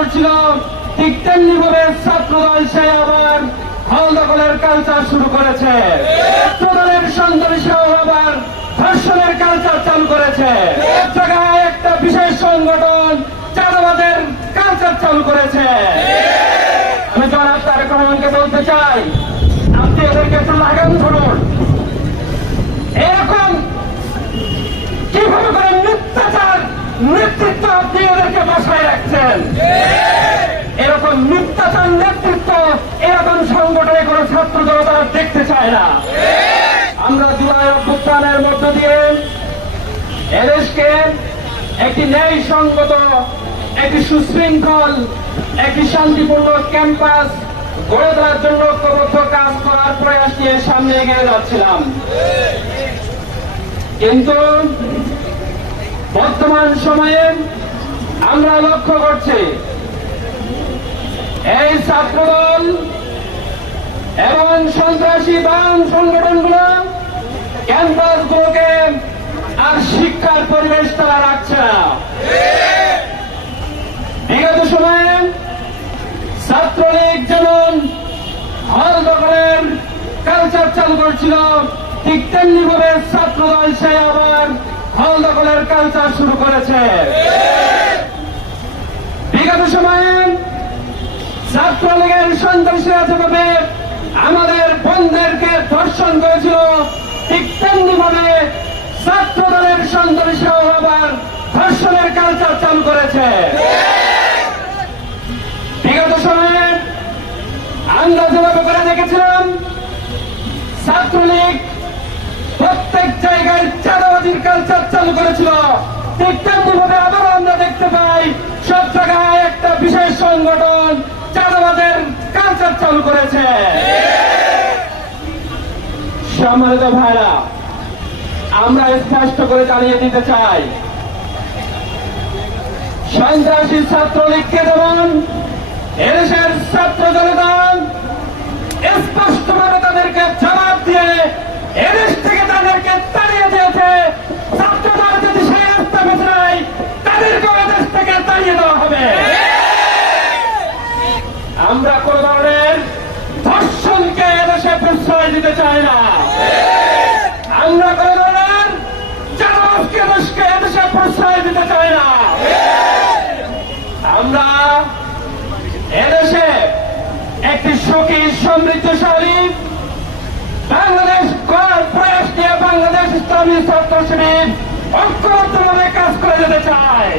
করছিল ঠিক তেমনি ভাবে ছাত্রদল সে আবার হল দখলের কালচার শুরু করেছে। ছাত্রদলের সন্ত্রাসী আবার ধর্ষণের কালচার চালু করেছে। জায়গায় একটা বিশেষ সংগঠন চাঁদাবাদের কালচার চালু করেছে। আমি জনাব তারেক রহমানকে বলতে চাই। আপনি এদেরকে একটু লাগাম ধরুন। এরকম কীভাবে করে মিথ্যাচার আপনি ওদেরকে বসায় রাখছেন। এরকম মিথ্যাচার নেতৃত্ব এরকম সংগঠনে কোনো ছাত্র জনতা দেখতে চায় না। আমরা জুলাই অভ্যুত্থানের মধ্য দিয়ে এদেশকে একটি ন্যায় সঙ্গত একটি সুশৃঙ্খল, একটি শান্তিপূর্ণ ক্যাম্পাস গড়ে তোলার জন্য ঐক্যবদ্ধ কাজ করার প্রয়াস নিয়ে সামনে এগিয়ে যাচ্ছিলাম। কিন্তু বর্তমান সময়ে আমরা লক্ষ্য করছি, এই ছাত্রদল এবং সন্ত্রাসী বাম সংগঠনগুলো ক্যাম্পাসগুলোকে আর শিক্ষার পরিবেশ তারা রাখছে না। বিগত সময়ে ছাত্রলীগ যেমন হল দখলের কালচার চালু করছিল, ঠিক তেমনি ভাবে ছাত্রদল সে আবার হল দখলের কালচার শুরু করেছে। বিগত সময়ে ছাত্রলীগের সন্ত্রাসীরা যেভাবে আমাদের বন্ধুদেরকে ধর্ষণ করেছিল, ঠিক তেমনি ভাবে ছাত্র দলের সন্ত্রাসীরাও আবার ধর্ষণের কালচার চালু করেছে। বিগত সময়ে আমরা যেভাবে করে দেখেছিলাম, ছাত্রলীগ চালু করেছিল। ঠিক তেমনি ভাবে আবারও আমরা দেখতে পাই, সব জায়গায় একটা বিশেষ সংগঠন চাঁদাবাজের কালচার চালু করেছে। সম্মানিত ভাইরা, আমরা স্পষ্ট করে জানিয়ে দিতে চাই, সন্ত্রাসী ছাত্রলীগকে যেমন এদেশের ছাত্র জনতা স্পষ্টভাবে তাদেরকে জবাব দিয়ে এদেশ থেকে তাদেরকে তাড়িয়ে দিয়েছে ছাত্ররা যদি সেই রাস্তা বেছে নেয় তাদেরকেও এদেশ থেকে তাড়িয়ে দেওয়া হবে আমরা কোন ধরনের ধর্ষণকে এদেশে প্রশ্রয় দিতে চাই না। আমরা এদেশকে এদেশে প্রশ্রয় দিতে না। আমরা এদেশে একটি সমৃদ্ধশালী বাংলাদেশ করার প্রয়াস বাংলাদেশ ইসলামী ঐক্যবদ্ধভাবে কাজ করে যেতে চায়।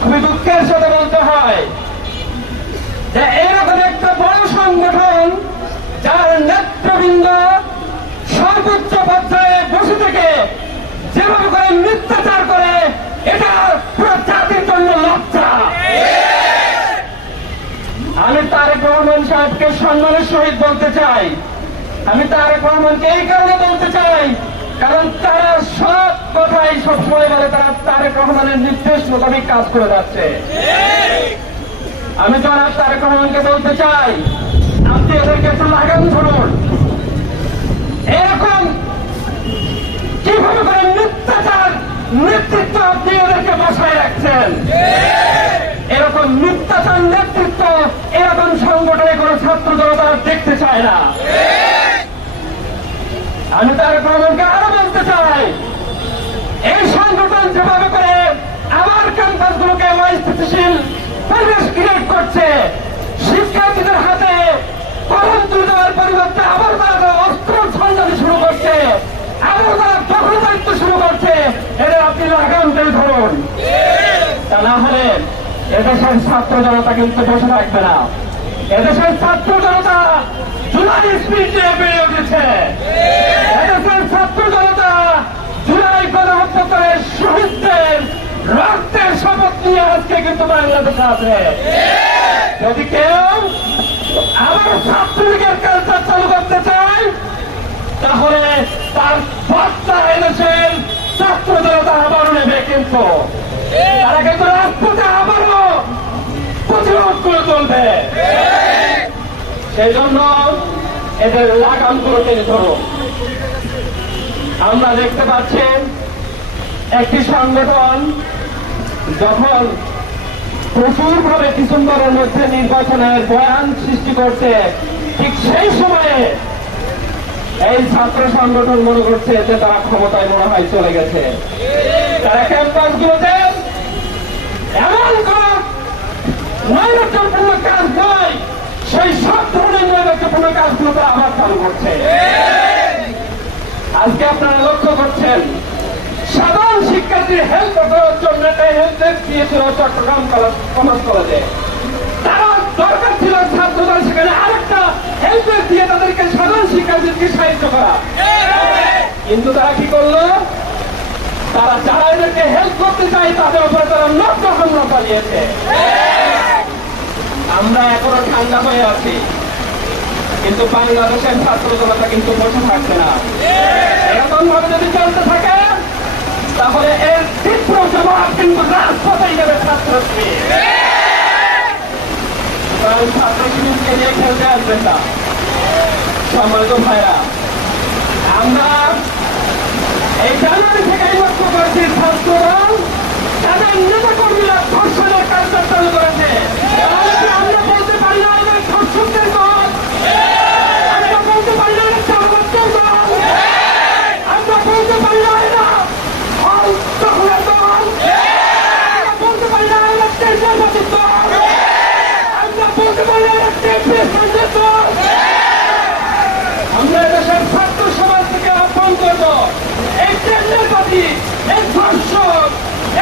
খুবই দুঃখের সাথে বলতে হয় যে এরকম একটা বড় সংগঠন যার নেতৃবৃন্দ সর্বোচ্চ আমি তারেক রহমান সাহেবকে সম্মানের সহিত বলতে চাই। আমি তারেক রহমানকে এই কারণে বলতে চাই, কারণ তারা সব কথাই সবসময় বলে, তারা তারেক রহমানের নির্দেশ মোতাবেক কাজ করে যাচ্ছে। আমি জনাব তারেক রহমানকে বলতে চাই, আপনি এদেরকে একটু লাগাম ধরুন এরকম কীভাবে করে মিথ্যাচার নেতৃত্ব আপনি ওদেরকে বসায় রাখছেন। এরকম মিথ্যাচার নেতৃত্ব এরকম সংগঠনে কোনো ছাত্র জনতা দেখতে চায় না। আমি তার প্রমাণকে আরও বলতে চাই এই সংগঠন যেভাবে করে আমার ক্যাম্পাসগুলোকে অস্থিতিশীল পরিবেশ ক্রিয়েট করছে শিক্ষার্থীদের হাতে কলম তুলে দেওয়ার পরিবর্তে আবার তারা অস্ত্র সন্ধানী শুরু করছে আবার তারা দখলদারিত্ব শুরু করছে এদের আপনি লাগাম দিয়ে ধরুন। তা না হলে এদেশের ছাত্র জনতা কিন্তু বসে থাকবে না। এদেশের ছাত্র জনতা জুলাই স্পিড বেড়ে উঠেছে। এদেশের ছাত্র জনতা জুলাই গণহত্যাকারের শহীদদের রক্তের শপথ নিয়ে আজকে কিন্তু বাংলাদেশে আছে যদি কেউ আবার ছাত্রলীগের কালচার চালু করতে চায়, তাহলে তার বাচ্চা এদেশের ছাত্র জনতা নেবে কিন্তু। তারা কিন্তু রাজপথে আবারও প্রতিরোধ করে চলবে। সেই জন্য এদের লাগাম করে টেনে ধরো। আমরা দেখতে পাচ্ছি একটি সংগঠন যখন প্রচুর ভাবে ডিসেম্বরের মধ্যে নির্বাচনের বয়ান সৃষ্টি করছে, ঠিক সেই সময়ে এই ছাত্র সংগঠন মনে করছে যে তারা ক্ষমতায় মনে হয় চলে গেছে। তারা ক্যাম্পাস গুলোতে এমন নৈরাজ্যপূর্ণ কাজ নয়, সেই সব ধরনের নৈরাজ্যপূর্ণ কাজগুলো তারা আবার চালু করছে। আজকে আপনারা লক্ষ্য করছেন, সাধারণ শিক্ষার্থীর হেল্প করার জন্য একটা হেল্প ডেস্ক দিয়েছিল চট্টগ্রাম কলেজ কমার্স কলেজে তারা দরকার ছিল ছাত্রদের সেখানে আরেকটা হেল্প ডেস্ক দিয়ে তাদেরকে সাধারণ শিক্ষার্থীদেরকে সাহায্য করা। কিন্তু তারা কি করল? তারা যারা এদেরকে হেল্প করতে চায়, তাদের উপরে তারা নগ্ন হামলা চালিয়েছে। আমরা এখনও ঠান্ডা হয়ে আছি। কিন্তু বাংলাদেশের ছাত্র জনতা কিন্তু বসে থাকছে না। এরকম ভাবে যদি চলতে থাকে, তাহলে এর তীব্র জবাব কিন্তু রাজপথেই দেবে ছাত্রশ্রী কারণ ছাত্র শিবিরকে নিয়ে খেলতে আসবেন না সম্মানিত ভাইরা আমরা এই জানুয়ারি থেকে লক্ষ্য ছাত্ররা। তাদের নেতা কর্মীরা ধর্ষণের কাজটা চালু করেছে আজকে আমরা বলতে পারি না এদের ধর্ষকদের দল আমরা বলতে পারি না এরা চালকদের দল আমরা বলতে পারি না এরা হল দখলের দল আমরা বলতে পারি না এরা টেন্ডারবাজির দল আমরা বলতে পারি না এরা টেন্ডার দল আমরা দেশের ছাত্র সমাজ থেকে আহ্বান করব এই টেন্ডারবাদী এই ধর্ষক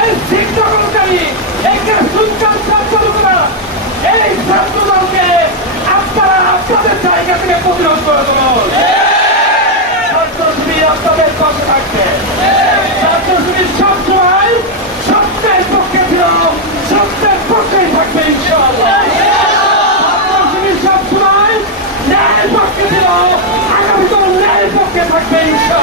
এই শিক্ষককারী এই সুলতান ছাত্ররা এই ছাত্রদলকে আপনারা আপনাদের জায়গা থেকে প্রতিরোধ করে দেবুন ছাত্র শিবির আপনাদের পাশে থাকবে ছাত্র শিবির সবসময় সত্যের পক্ষে ছিল সত্যের পক্ষেই থাকবে ইনশাআল্লাহ ছাত্রশিবির সবসময় ন্যায়ের